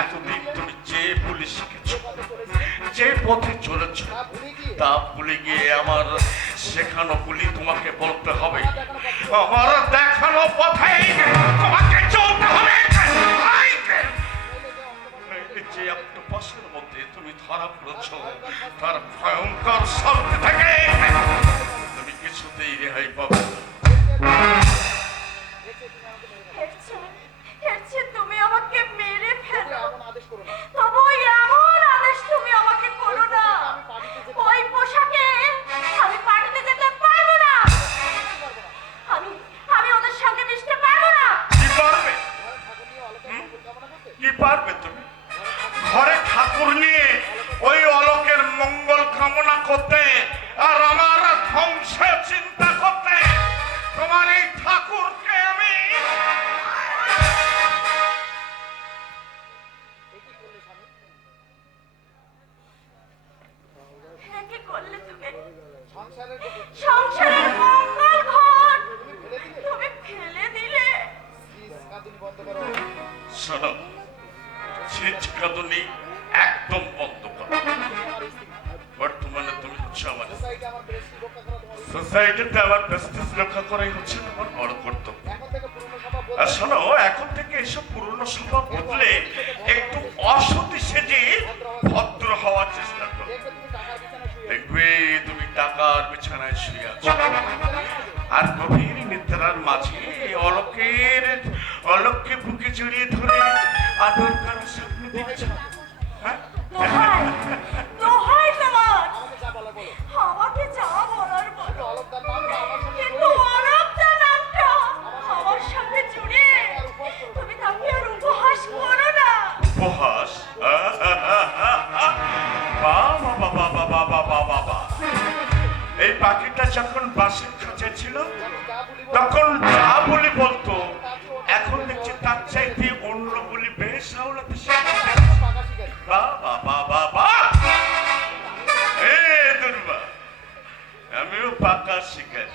এতদিন তুমি যে বলে শিখেছ, যে পথে চলেছ, তা ভুলে গিয়ে আমার শেখানো বলি তোমাকে বলতে হবে। আমার দেখানো পথে তোমাকে চলতে হবে। যে অক্টোপাসের মধ্যে তুমি ধরা পড়েছ, তার ভয়ঙ্কর শব্দ থেকে তুমি কিছুতেই রেহাই পাবে। তুমি আমাকে মেরে ফেলো, তবু এমন আদেশ তুমি আমাকে করো না। ওই পোশাকে আমি পার্টিতে যেতে পারবো না। আমি ওদের সঙ্গে মিশতে পারবো না। কি পারবে? কি পারবে তুমি? ঘরে ঠাকুর নিয়ে ওই অলোকের মঙ্গল কামনা করতে আর আমার ধ্বংসের চিন্তা করতে তোমার এই ঠাকুরকে আমি কি করলে তুমি? সংসারের মঙ্গল ঘট তুমি ফেলে দিলে। শোনো, ছিচকাদুনি একদম বন্ধ করো। বর্তমানে তুমি হচ্ছে আমার সোসাইটিতে আমার প্রেস্টিজ রক্ষা করাই হচ্ছে তোমার বড় কর্তব্য। আর শোনো, এখন থেকে এসব পুরনো স্বভাব বদলে একটু অসতী সেজে ভদ্র হওয়ার চেষ্টা করো। দেখবে তুমি টাকার বিছানায় শুয়ে আছো, আর গভীর নিদ্রার মাঝে অলককে বুকে জড়িয়ে ধরে আদর করার স্বপ্ন দেখছো। আমাকে যা বলার বলো, কিন্তু অলকদা নামটা আমার সাথে জুড়ে তুমি তাকে আর উপহাস করো না। উপহাস? বাবা, এই পাখিটা যখন বাসের খাঁচায় ছিল তখন যা বলে বলতো, এখন দেখছি তার চাইতে অন্য বলি বেশ আওলাতে শিখেছে। বাবা, আমিও পাকা শিখাই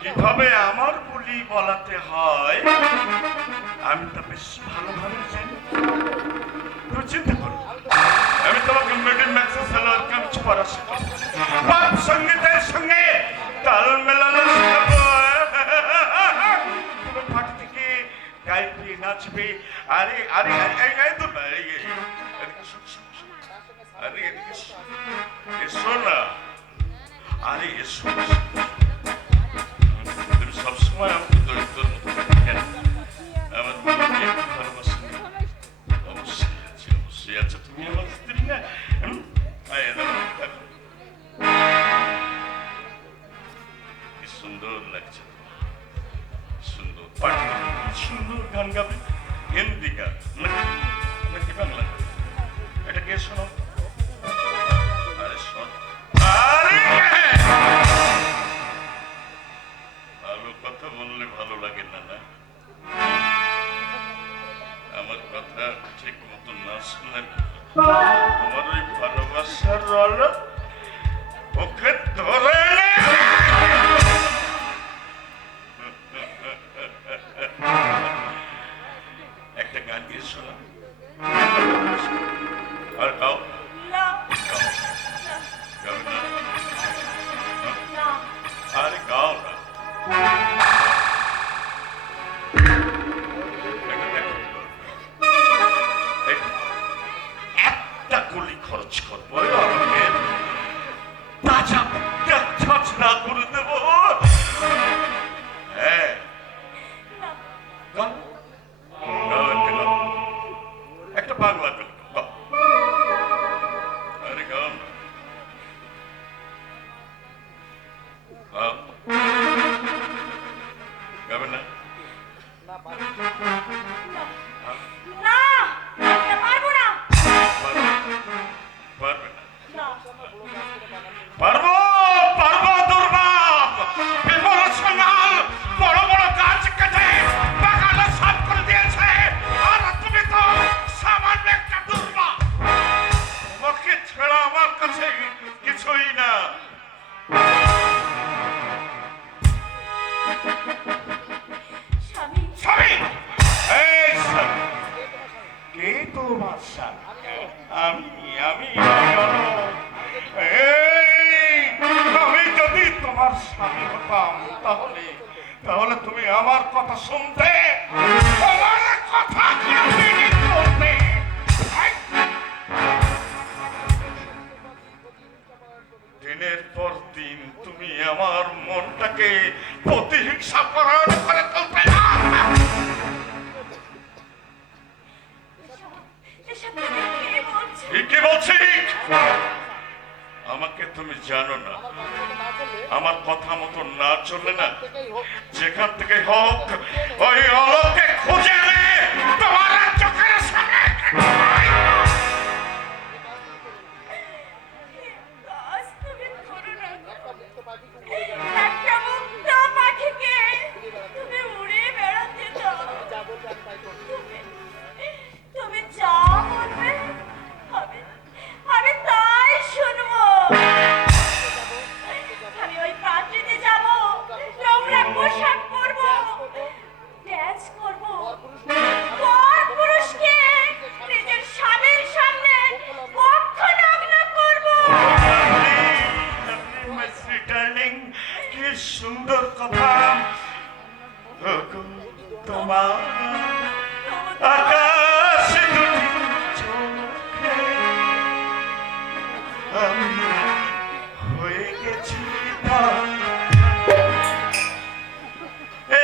কিভাবে আমার বলি বলাতে হয়, আমি তা বেশ ভালোভাবে জানি। তুমি চিন্তা করো, আমি তোমাকে মিডিল ম্যাক্সেস সালোয়ার কামিজ পরা শেখাবো, পপ সঙ্গীতের সঙ্গে তাল মেলানো শেখাবো। তুমি পার্টি থেকে গাইবে, নাচবে। আরে এসো না, আরে এসো। তুমি সবসময় আমাকে দরিদ্রের মতো দেখেন। আমার মনে ভালোবাসা অবশ্যই আছে। তুমি আমার স্ত্রী না? কি সুন্দর লাগছে, সুন্দর পার্টি, সুন্দর গান গাবে। হিন্দি গান নাকি বাংলা গান? এটা কে শোনো? আরে শোন, ভালো কথা বললে ভালো লাগে না? না, আমার কথা ঠিক মতো না শুনলে তোমার ওই ভালোবাসার রল ওকে ধরে একটা গান গিয়ে শোনা। আর গাও। আরে গাও না। একটা গুলি খরচ করবো, তাজা না করে দেব। হ্যাঁ, একটা বাংলা গান। আরে গাও না। গাবে না? পারবো দুর্বাব, বিমোচনাল বড় বড় গাছ কেটে বাগানে সাফ করে দিয়েছে, আর তুমি তো সামান্য একটা কে তোমার স্বামী? আমি আমি আমি অলক। এই, আমি যদি তোমার স্বামী হতাম তাহলে তাহলে তুমি আমার কথা শুনতে, আমার কথা মেনে চলতে। দিনের পর দিন তুমি আমার মনটাকে প্রতিহিংসা পরায়ণ করে তুলতে। এসব তুমি কি বলছো? কি বলছি? আমাকে তুমি জানো না, আমার কথা মতো না চললে না, যেখান থেকে হোক ওই অলকে খুঁজে এনে তোমার চোখের সামনে আজ তুমি করো না। একটা মুক্ত পাখিকে তুমি উড়ে বেড়াতে দাও। তুমি যা বলবে আমি তাই শুনবো। আমি ওই পাত্রীতে যাব, নোংরা পোশাক পরবো, ড্যান্স করবো, পর পুরুষকে নিজের স্বামীর সামনে বক্ষ নগ্ন করবো। কি সুন্দর কথা। তোমার আকাশ দুটি চোখে আমি হয়ে গেছি তার।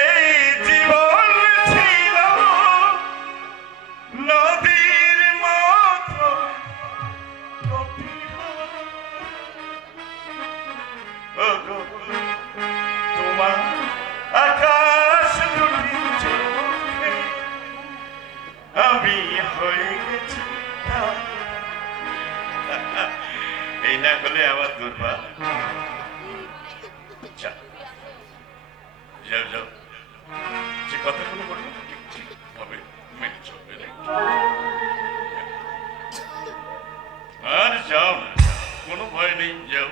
এই জীবন ছিল নদীর মতো তোমার আকাশ দুটি চোখে আমি হয়ে গেছি তার। এই না বলে আমার দুর্বা। যাও যাও যাও, যে কথাগুলো বলবো ঠিক ঠিক ভাবে মেনে চলবে। আর যাও না, কোনো ভয় নেই, যাও।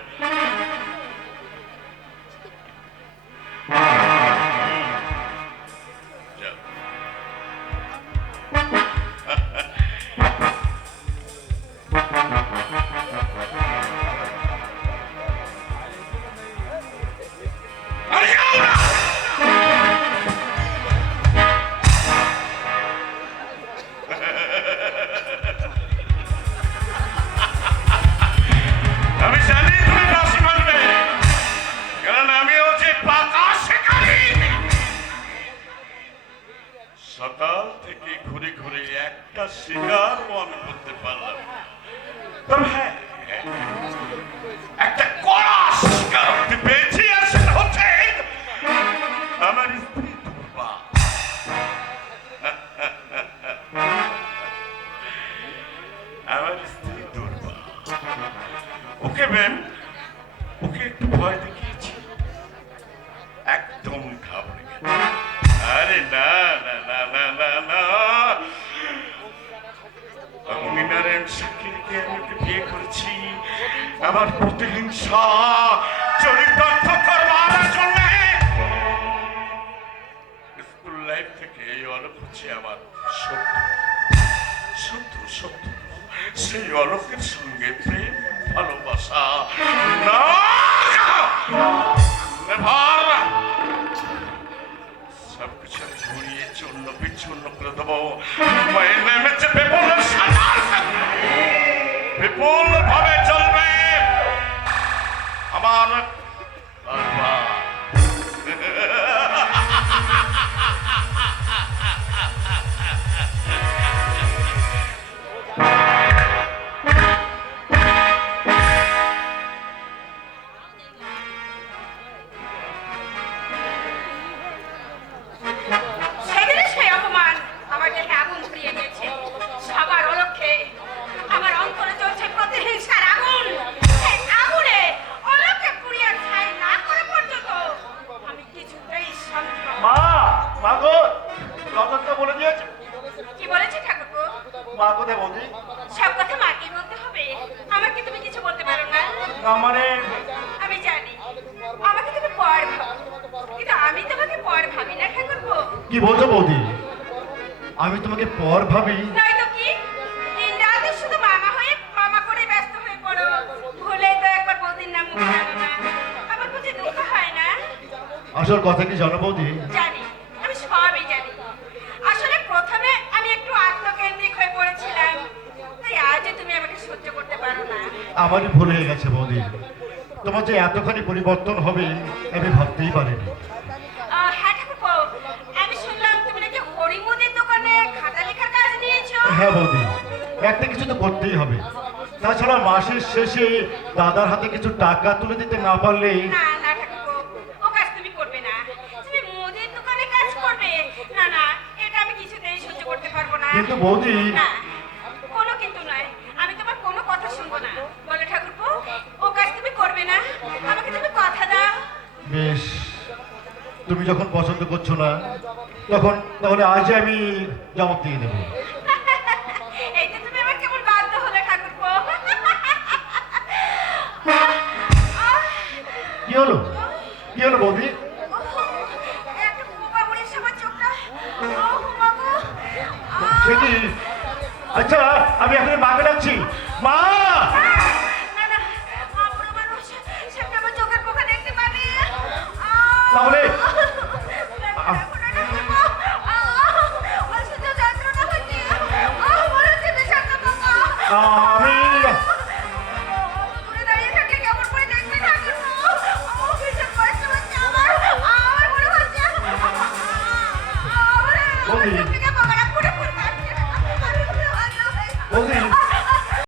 যাও। আর যাও না। আমি জানি তুমি বাসি মারবে, কারণ আমিও যে পাকা শিকারী। সকাল থেকে ঘুরে ঘুরে একটা শিকারও আমি করতে পারলাম না। তবে হ্যাঁ, একটা কড়া শিকার করতে পেরেছি, আর সেটা হচ্ছে আমার স্ত্রী দুর্বা। আমার স্ত্রী দুর্বা। ওকে ম্যাম, ওকে একটু ভয় দেখিয়েছি, একদম ঘাবড়ে গেল। আরে না না না না না না, অগ্নিনারায়ণ সাক্ষীকে আমি ওকে বিয়ে করেছি আমার প্রতিহিংসা চরিতার্থ করবার জন্য। স্কুল লাইফ থেকে এই অলক হচ্ছে আমার শত্রু শত্রু শত্রু। সেই অলকের সঙ্গে প্রেম ভালোবাসা না, সবকিছু ঘুরিয়ে চূর্ণ বিচ্ছন্ন করে দেবো। নেমেছে বিপুল বিপুল ভাবে চলবে আমার সেদিনে সেই অপমান আমার দেহে আগুন ধরিয়ে দিয়েছে। সবার অলক্ষ্যে আমার অন্তরে চলছে প্রতিহিংসার আগুন। সেই আগুনে অলক্ষ্যে পুড়িয়ে ছাই না করা পর্যন্ত আমি কিছুতেই শান্ত হব না। মা, মা গো, রতনটা বলে দিয়েছে। কি বলেছে ঠাকুরপো? মা গো দেবী, সব কথা মাকেই বলতে হবে, আমাকে তুমি কিছু বলতে পারো না? না মানে আমি জানি আমাকে তুমি পর ভাবো, কিন্তু আমি তোমাকে পর ভাবি না ঠাকুরপো। কি বলছো বৌদি? আমি তোমাকে পর ভাবি? নয়তো কি? আসল কথা কি জানো বৌদি? জানি, আমি সবই জানি। আসলে প্রথমে আমি একটু আত্মকেন্দ্রিক হয়ে পড়েছিলাম, তাই আজও তুমি আমাকে সহ্য করতে পারো না। আমারই ভুল হয়ে গেছে বৌদি। তোমার যে এতখানি পরিবর্তন হবে আমি ভাবতেই পারিনি। হ্যাঁ ঠাকুরপো, আমি শুনলাম তুমি নাকি হরিমুদির দোকানে খাতা লেখার কাজ নিয়েছো। হ্যাঁ বৌদি, একটা কিছু তো করতেই হবে। তাছাড়া মাসের শেষে দাদার হাতে কিছু টাকা তুলে দিতে না পারলে না না ঠাকুরপো, ও কাজ তুমি করবে না। তুমি মুদির দোকানে কাজ করবে? না না, এটা আমি কিছুতেই সহ্য করতে পারবো না। কিন্তু বৌদি, না, কোনো কিন্তু নয়, আমি তোমার কোনো কথা শুনবো না। বলো ঠাকুরপো, ও কাজ তুমি করবে না? আমাকে তুমি কথা দাও। বেশ, তুমি যখন পছন্দ করছো না তখন তাহলে আজ আমি জবাব দিয়ে দেবো। এই তো তুমি আমার কেমন বাধ্য হলে ঠাকুরপো। কি হলো? কি হলো বৌদি? একটা পোকা মরেছে আমার চোখটা। মা গো। সে কি? আচ্ছা, আমি এখন মাকে ডাকছি। মা!